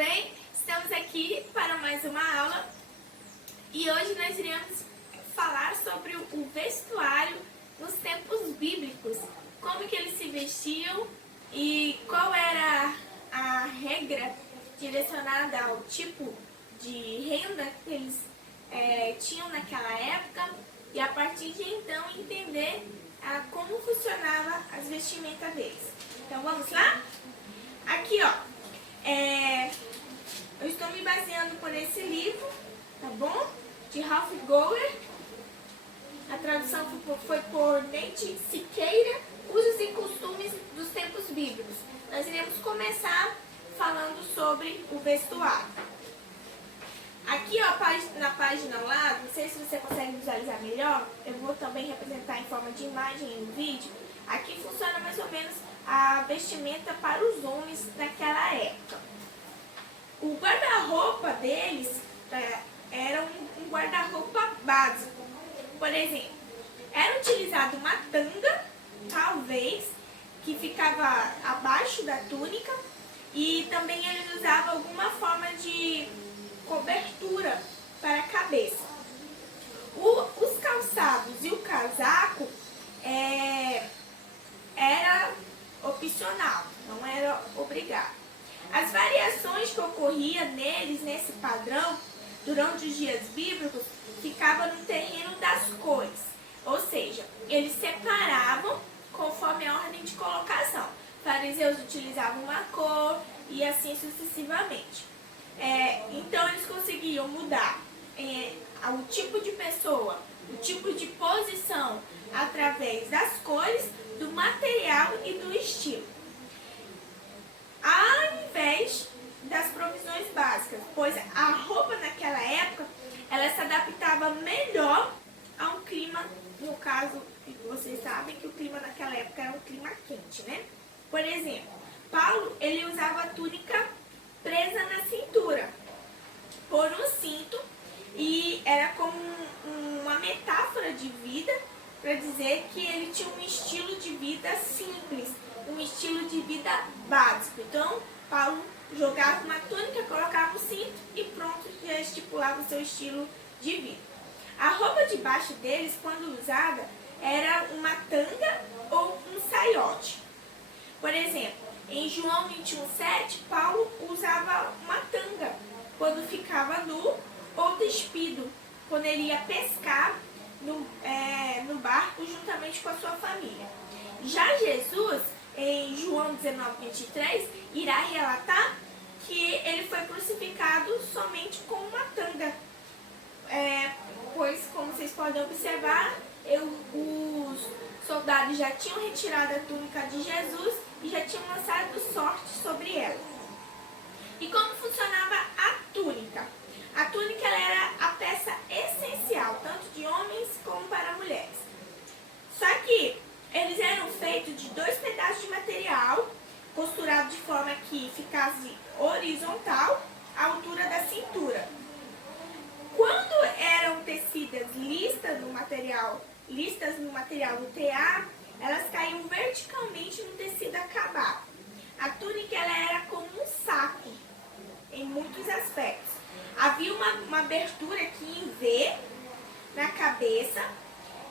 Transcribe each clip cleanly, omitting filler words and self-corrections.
bem? Estamos aqui para mais uma aula e hoje nós iremos falar sobre o vestuário nos tempos bíblicos, como que eles se vestiam e qual era a regra direcionada ao tipo de renda que eles tinham naquela época e a partir de então entender como funcionava as vestimentas deles. Então vamos lá? Aqui eu estou me baseando por esse livro, tá bom? De Ralph Gower. A tradução foi por Neide Siqueira, Usos e Costumes dos Tempos Bíblicos. Nós iremos começar falando sobre o vestuário. Aqui na página ao lado, não sei se você consegue visualizar melhor, eu vou também representar em forma de imagem no vídeo. Aqui funciona mais ou menos a vestimenta para os homens naquela época. O guarda-roupa deles era um guarda-roupa básico. Por exemplo, era utilizado uma tanga, talvez, que ficava abaixo da túnica, e também eles usavam alguma forma de cobertura para a cabeça. Os calçados e o casaco era opcional, não era obrigado. As variações que ocorriam neles, nesse padrão, durante os dias bíblicos, ficavam no terreno das cores. Ou seja, eles separavam conforme a ordem de colocação. Fariseus utilizavam uma cor e assim sucessivamente. Então eles conseguiam mudar o tipo de pessoa, o tipo de posição através das cores, do material e do estilo, ao invés das provisões básicas, pois a roupa naquela época ela se adaptava melhor a um clima, no caso, vocês sabem que o clima naquela época era um clima quente, né? Por exemplo, Paulo ele usava a túnica presa na cintura por um cinto e era como uma metáfora de vida para dizer que ele tinha um estilo de vida simples, um estilo de vida básico. Então, Paulo jogava uma túnica, colocava o cinto e pronto, já estipulava o seu estilo de vida. A roupa debaixo deles, quando usada, era uma tanga ou um saiote. Por exemplo, em João 21:7, Paulo usava uma tanga quando ficava nu ou despido, quando ele ia pescar no barco juntamente com a sua família. Já Jesus, em João 19:23, irá relatar que ele foi crucificado somente com uma tanga. Pois, como vocês podem observar, os soldados já tinham retirado a túnica de Jesus e já tinham lançado sorte sobre ela. E como funcionava a túnica? A túnica ela era a peça essencial, tanto de homens como para mulheres. Só que eles eram feitos de 2 pedaços de material, costurado de forma que ficasse horizontal à altura da cintura. Quando eram tecidas listas no material do tear, elas caíam verticalmente no tecido acabado. A túnica ela era como um saco, em muitos aspectos. Havia uma abertura aqui em V na cabeça,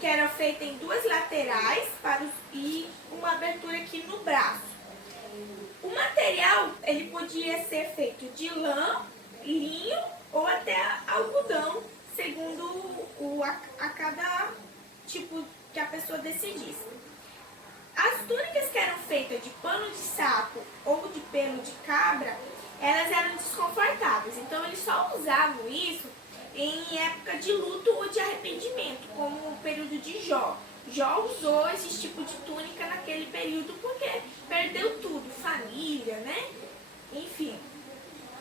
que era feita em 2 laterais e uma abertura aqui no braço. O material ele podia ser feito de lã, linho ou até algodão, segundo a cada tipo que a pessoa decidisse. As túnicas que eram feitas de pano de saco ou de pelo de cabra, elas eram desconfortáveis, então eles só usavam isso em época de luto ou de arrependimento, como o período de Jó. Jó usou esse tipo de túnica naquele período porque perdeu tudo, família, né? Enfim,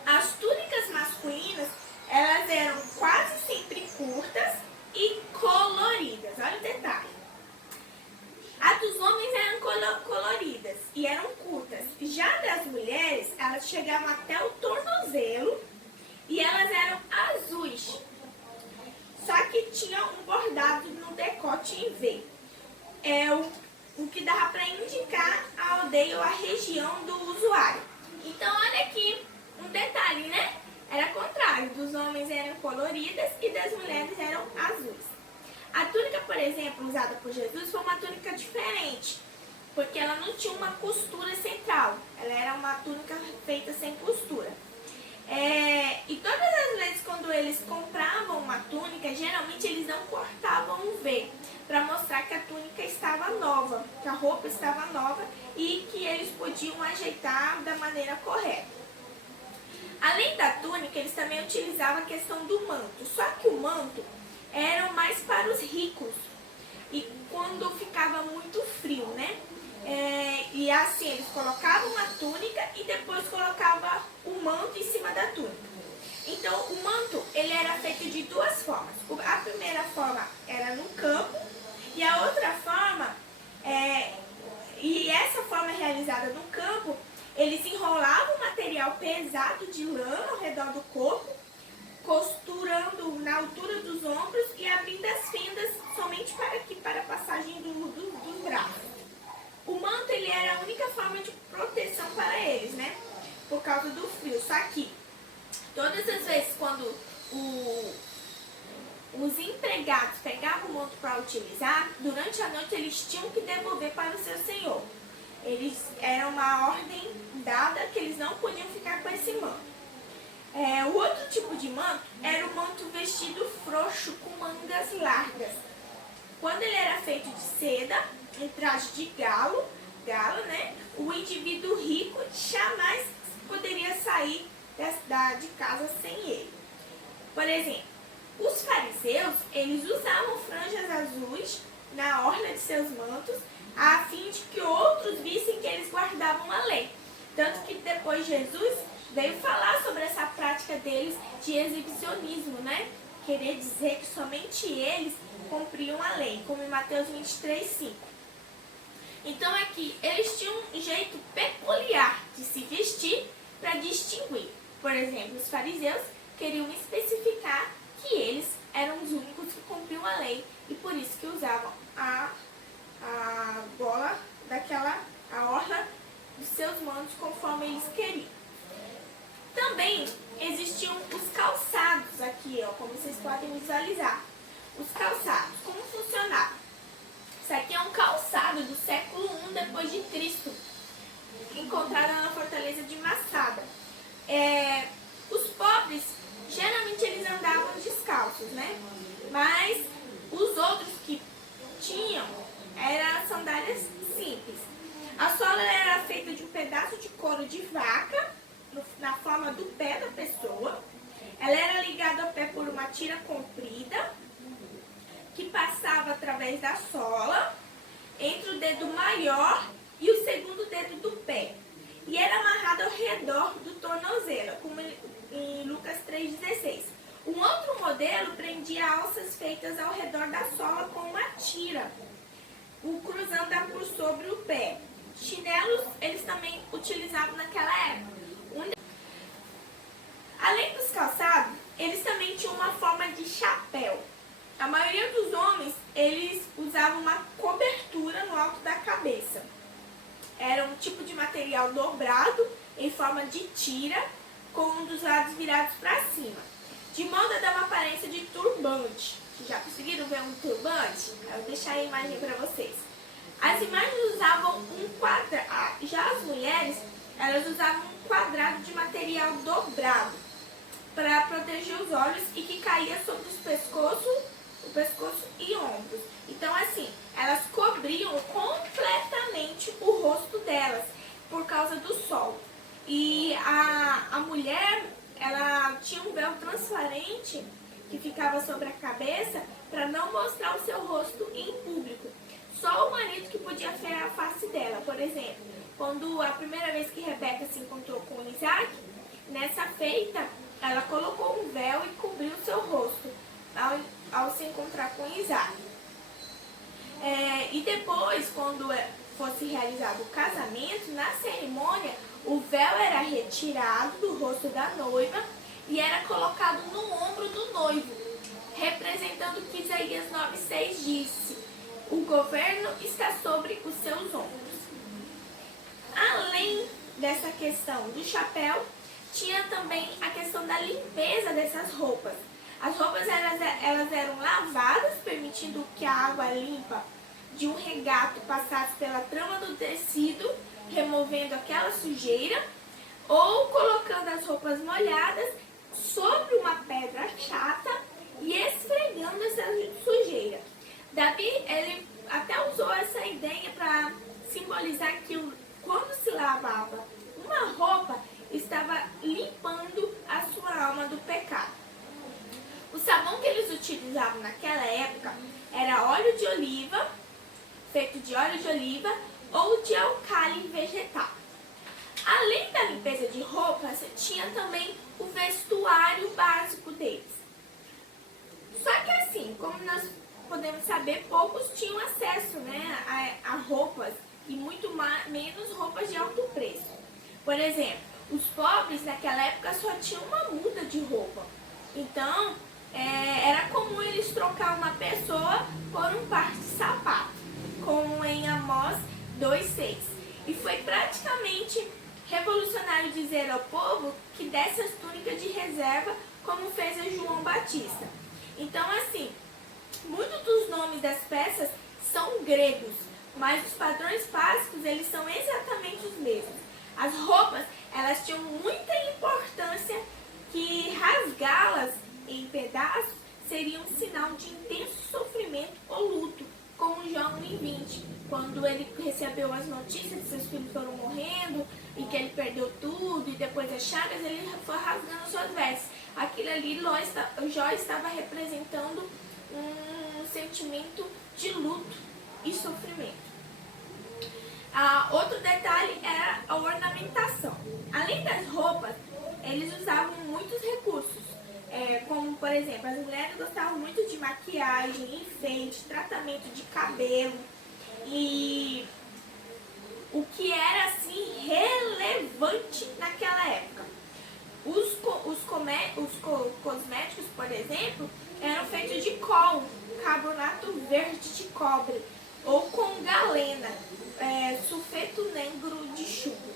as túnicas masculinas, elas eram quase sempre curtas e coloridas, olha o detalhe. As dos homens eram coloridas e eram curtas. Já das mulheres, elas chegavam até o tornozelo e elas eram azuis. Só que tinha um bordado no decote em V. O que dava para indicar a aldeia ou a região do usuário. Então, olha aqui um detalhe, né? Era contrário, dos homens eram coloridas e das mulheres eram azuis. A túnica, por exemplo, usada por Jesus foi uma túnica diferente, porque ela não tinha uma costura central, ela era uma túnica feita sem costura. E todas as vezes quando eles compravam uma túnica, geralmente eles não cortavam o V, para mostrar que a túnica estava nova, que a roupa estava nova e que eles podiam ajeitar da maneira correta. Além da túnica, eles também utilizavam a questão do manto, só que o manto era mais para os ricos, e quando ficava muito frio, né? E assim, eles colocavam a túnica e depois colocavam o manto em cima da túnica. Então, o manto, ele era feito de duas formas. A primeira forma era no campo, e a outra forma, e essa forma realizada no campo, eles enrolavam material pesado de lã ao redor do corpo, costurando na altura dos ombros e abrindo as fendas somente para a passagem dos braços. O manto, ele era a única forma de proteção para eles, né? Por causa do frio. Só que todas as vezes quando os empregados pegavam o manto para utilizar, durante a noite eles tinham que devolver para o seu senhor. Era uma ordem dada que eles não podiam ficar com esse manto. O outro tipo de manto era o manto vestido frouxo com mangas largas. Quando ele era feito de seda, em traje de galo, né? O indivíduo rico jamais poderia sair de casa sem ele. Por exemplo, os fariseus, eles usavam franjas azuis na orla de seus mantos, a fim de que outros vissem que eles guardavam a lei. Tanto que depois Jesus veio falar sobre essa prática deles de exibicionismo, né? Querer dizer que somente eles cumpriam a lei, como em Mateus 23:5. Então aqui, eles tinham um jeito peculiar de se vestir para distinguir. Por exemplo, os fariseus queriam especificar que eles eram os únicos que cumpriam a lei e por isso que usavam a gola a orla dos seus mantos conforme eles queriam. Também existiam os calçados aqui, ó, como vocês podem visualizar. Os calçados, como funcionavam? Isso aqui é um calçado do século I depois de Cristo, encontrado na fortaleza de Massada. Os pobres, geralmente eles andavam descalços, né? Mas os outros que tinham eram sandálias simples. A sola era feita de um pedaço de couro de vaca, na forma do pé da pessoa. Ela era ligada ao pé por uma tira comprida, que passava através da sola, entre o dedo maior e o segundo dedo do pé. E era amarrada ao redor do tornozelo, como em Lucas 3,16. Um outro modelo prendia alças feitas ao redor da sola com uma tira, cruzando por sobre o pé. Chinelos eles também utilizavam naquela época. Além dos calçados, eles também tinham uma forma de chapéu. A maioria dos homens, eles usavam uma cobertura no alto da cabeça. Era um tipo de material dobrado em forma de tira, com um dos lados virados para cima, de modo a dar uma aparência de turbante. Já conseguiram ver um turbante? Eu vou deixar a imagem para vocês. As imagens usavam um quadrado, já as mulheres, elas usavam um quadrado de material dobrado para proteger os olhos e que caía sobre o pescoço e ombros. Então assim, elas cobriam completamente o rosto delas por causa do sol. E a mulher, ela tinha um véu transparente que ficava sobre a cabeça para não mostrar o seu rosto em público. Só o marido que podia ver a face dela. Por exemplo, quando a primeira vez que Rebeca se encontrou com Isaac, nessa feita, ela colocou um véu e cobriu o seu rosto ao se encontrar com Isaac. E depois, quando fosse realizado o casamento, na cerimônia, o véu era retirado do rosto da noiva e era colocado no ombro do noivo, representando o que Isaías 9,6 disse: o governo está sobre os seus ombros. Além dessa questão do chapéu, tinha também a questão da limpeza dessas roupas. As roupas elas eram lavadas, permitindo que a água limpa de um regato passasse pela trama do tecido, removendo aquela sujeira, ou colocando as roupas molhadas sobre uma pedra chata e esfregando essa sujeira. Davi, ele até usou essa ideia para simbolizar que quando se lavava uma roupa, estava limpando a sua alma do pecado. O sabão que eles utilizavam naquela época era óleo de oliva, feito de óleo de oliva ou de alcali vegetal. Além da limpeza de roupas, tinha também o vestuário básico deles. Só que assim, como nós podemos saber, poucos tinham acesso, né, a roupas e muito menos roupas de alto preço. Por exemplo, os pobres naquela época só tinham uma muda de roupa. Então, era comum eles trocar uma pessoa por um par de sapato, como em Amós 2,6. E foi praticamente revolucionário dizer ao povo que desse as túnicas de reserva, como fez a João Batista. Então, assim, muitos dos nomes das peças são gregos, mas os padrões básicos, eles são exatamente os mesmos. As roupas, elas tinham muita importância, que rasgá-las em pedaços seria um sinal de intenso sofrimento ou luto, como João 1,20, quando ele recebeu as notícias que seus filhos foram morrendo e que ele perdeu tudo e depois as chagas, ele foi rasgando suas vestes. Aquilo ali, Jó estava representando um sentimento de luto e sofrimento. Outro detalhe era a ornamentação. Além das roupas, eles usavam muitos recursos, como por exemplo, as mulheres gostavam muito de maquiagem, enfeite, tratamento de cabelo, e o que era assim relevante naquela época. Os cosméticos, por exemplo, eram feitos de couro, carbonato verde de cobre, ou com galena, sulfeto negro de chumbo.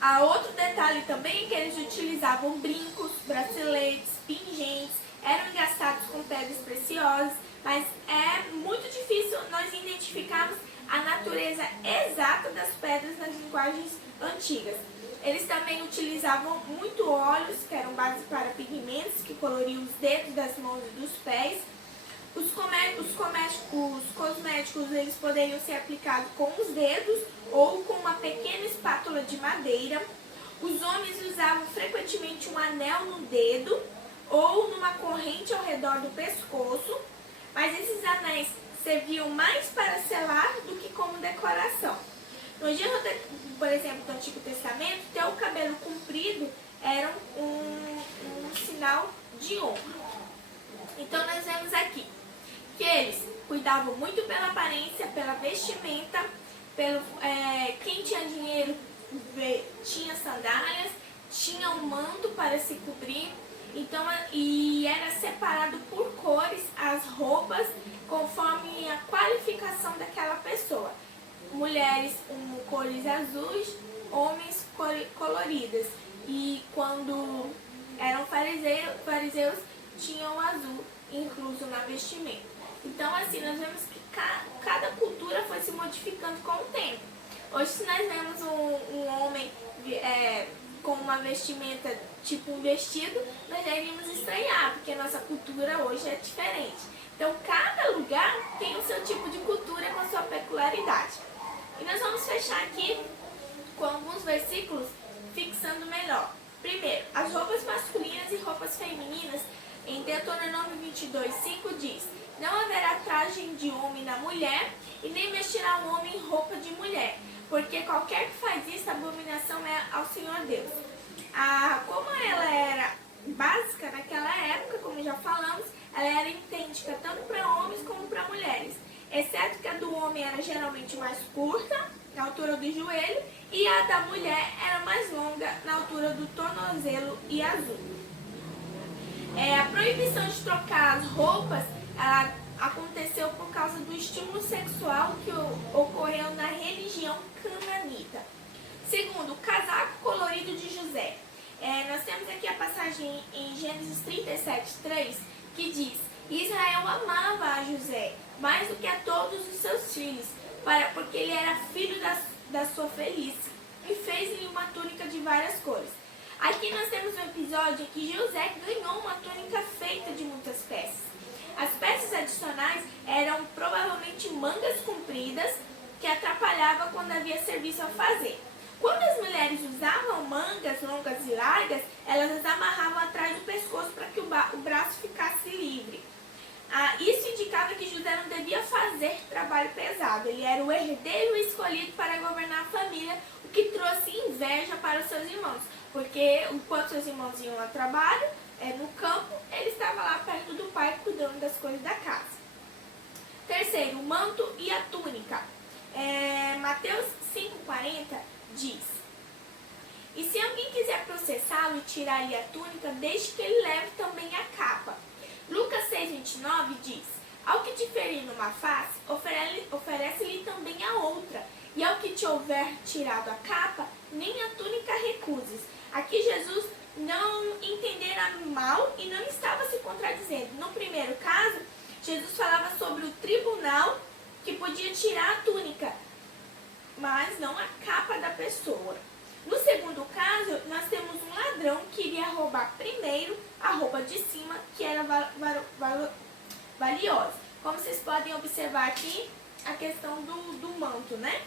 Há outro detalhe também, que eles utilizavam brincos, braceletes, pingentes, eram engastados com pedras preciosas, mas é muito difícil nós identificarmos a natureza exata das pedras nas linguagens antigas. Eles também utilizavam muito óleos, que eram base para pigmentos, que coloriam os dedos das mãos e dos pés. Os cosméticos, eles poderiam ser aplicados com os dedos ou com uma pequena espátula de madeira. Os homens usavam frequentemente um anel no dedo ou numa corrente ao redor do pescoço, mas esses anéis serviam mais para selar do que como decoração. No dia, por exemplo, do Antigo Testamento, ter o cabelo comprido era um sinal de honra. Então nós vemos aqui que eles cuidavam muito pela aparência, pela vestimenta, quem tinha dinheiro tinha sandálias, tinha um manto para se cobrir, então, e era separado por cores as roupas conforme a qualificação daquela pessoa. Mulheres com cores azuis, homens coloridas, e quando eram fariseus tinham azul incluso na vestimenta. Então, assim, nós vemos que cada cultura foi se modificando com o tempo. Hoje, se nós vemos um homem com uma vestimenta, tipo um vestido, nós já iríamos estranhar, porque a nossa cultura hoje é diferente. Então, cada lugar tem o seu tipo de cultura com a sua peculiaridade. E nós vamos fechar aqui com alguns versículos fixando melhor. Primeiro, as roupas masculinas e roupas femininas. Em Deuteronômio 22:5 diz: não haverá traje de homem na mulher, e nem vestirá um homem em roupa de mulher, porque qualquer que faz isso, a abominação é ao Senhor Deus. Como ela era básica naquela época, como já falamos, ela era idêntica tanto para homens como para mulheres, exceto que a do homem era geralmente mais curta, na altura do joelho, e a da mulher era mais longa, na altura do tornozelo e azul. A proibição de trocar as roupas aconteceu por causa do estímulo sexual que ocorreu na religião canaanita. Segundo, o casaco 7:3, que diz: Israel amava a José mais do que a todos os seus filhos, porque ele era filho da sua velhice, e fez-lhe uma túnica de várias cores. Aqui nós temos um episódio em que José ganhou uma túnica feita de muitas peças. As peças adicionais eram provavelmente mangas compridas, que atrapalhavam quando havia serviço a fazer. Quando as mulheres usavam mangas longas e largas, elas as amarravam atrás do pescoço para que o braço ficasse livre. Isso indicava que José não devia fazer trabalho pesado. Ele era o herdeiro escolhido para governar a família, o que trouxe inveja para os seus irmãos, porque enquanto seus irmãos iam ao trabalho, no campo, ele estava lá perto do pai cuidando das coisas da casa. Terceiro, o manto e a túnica. Mateus 5,40 diz: E se alguém quiser processá-lo e tirar-lhe a túnica, deixe que ele leve também a capa. Lucas 6,29 diz: Ao que te ferir numa face, oferece-lhe também a outra. E ao que te houver tirado a capa, nem a túnica recuses. Aqui Jesus não entendera mal e não estava se contradizendo. No primeiro caso, Jesus falava sobre o tribunal que podia tirar a túnica, mas não a capa da pessoa. No segundo caso, nós temos um ladrão que iria roubar primeiro a roupa de cima, que era valiosa. Como vocês podem observar aqui, a questão do manto, né?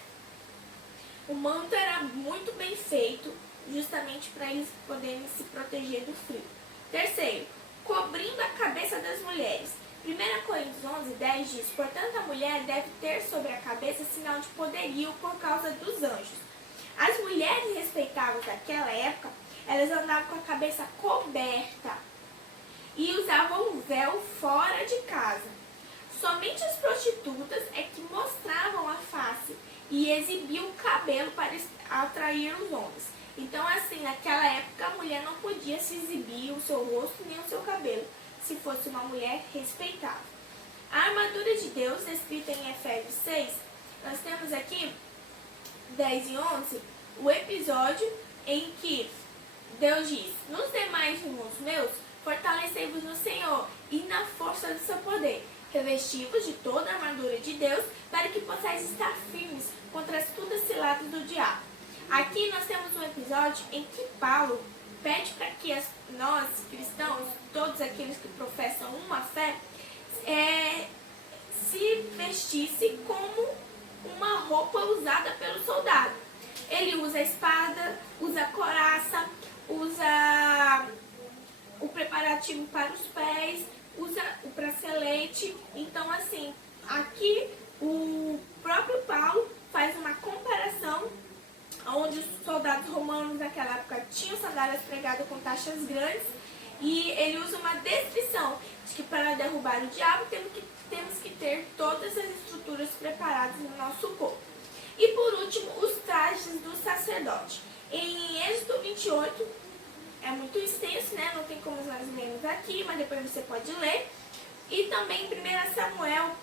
O manto era muito bem feito, justamente para eles poderem se proteger do frio. Terceiro, cobrindo a cabeça das mulheres. 1 Coríntios 11:10 diz: Portanto, a mulher deve ter sobre a cabeça sinal de poderio por causa dos anjos. As mulheres respeitadas daquela época, elas andavam com a cabeça coberta e usavam um véu fora de casa. Somente as prostitutas é que mostravam a face e exibiam o cabelo para atrair os homens. Então, assim, naquela época, a mulher não podia se exibir o seu rosto nem o seu cabelo, se fosse uma mulher respeitável. A armadura de Deus, descrita em Efésios 6, nós temos aqui 10 e 11, o episódio em que Deus diz: Nos demais, irmãos meus, fortalecei-vos no Senhor e na força do seu poder. Revesti-vos de toda a armadura de Deus, para que possais estar firmes contra as astutas ciladas do diabo. Aqui nós temos um episódio em que Paulo pede para que nós, cristãos, todos aqueles que professam uma fé, se vestisse como uma roupa usada pelo soldado. Ele usa a espada, usa a couraça, usa o preparativo para os pés, usa o bracelete. Então, assim, aqui o próprio Paulo faz uma comparação onde os soldados romanos naquela época tinham sandálias pregadas com taxas grandes, e ele usa uma descrição de que para derrubar o diabo temos que ter todas as estruturas preparadas no nosso corpo. E por último, os trajes do sacerdote. Em Êxodo 28, é muito extenso, né? Não tem como nós lermos aqui, mas depois você pode ler. E também em 1 Samuel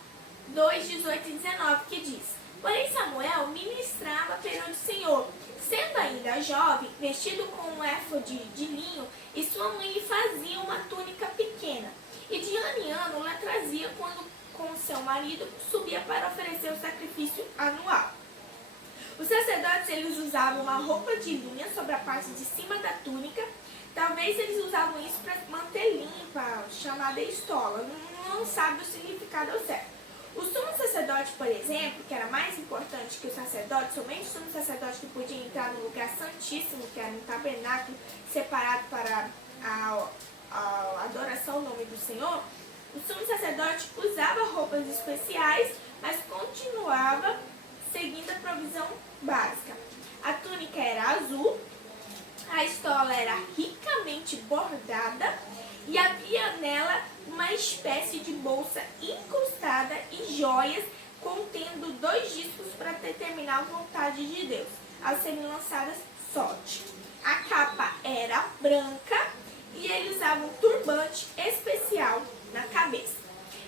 2:18 e 19, que diz: Porém Samuel ministrava perante o Senhor, sendo ainda jovem, vestido com um éfode de linho, e sua mãe lhe fazia uma túnica pequena. E de ano em ano la trazia quando com seu marido subia para oferecer o sacrifício anual. Os sacerdotes, eles usavam uma roupa de linha sobre a parte de cima da túnica. Talvez eles usavam isso para manter limpa, chamada estola. Não sabe o significado ao certo. O sumo sacerdote, por exemplo, que era mais importante que o sacerdote, somente o sumo sacerdote que podia entrar no lugar santíssimo, que era um tabernáculo separado para a adoração ao nome do Senhor, o sumo sacerdote usava roupas especiais, mas continuava seguindo a provisão básica. A túnica era azul, a estola era ricamente bordada e havia nela uma espécie de bolsa incrustada e joias contendo 2 discos para determinar a vontade de Deus, ao serem lançadas sorte. A capa era branca e ele usava um turbante especial na cabeça.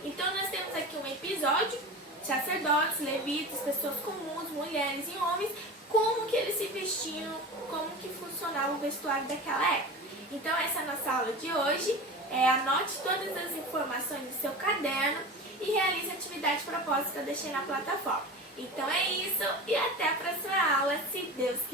Então nós temos aqui um episódio: sacerdotes, levitas, pessoas comuns, mulheres e homens, como que eles se vestiam, como que funcionava o vestuário daquela época. Então essa é a nossa aula de hoje. Anote todas as informações no seu caderno e realize a atividade proposta que eu deixei na plataforma. Então é isso e até a próxima aula, se Deus quiser.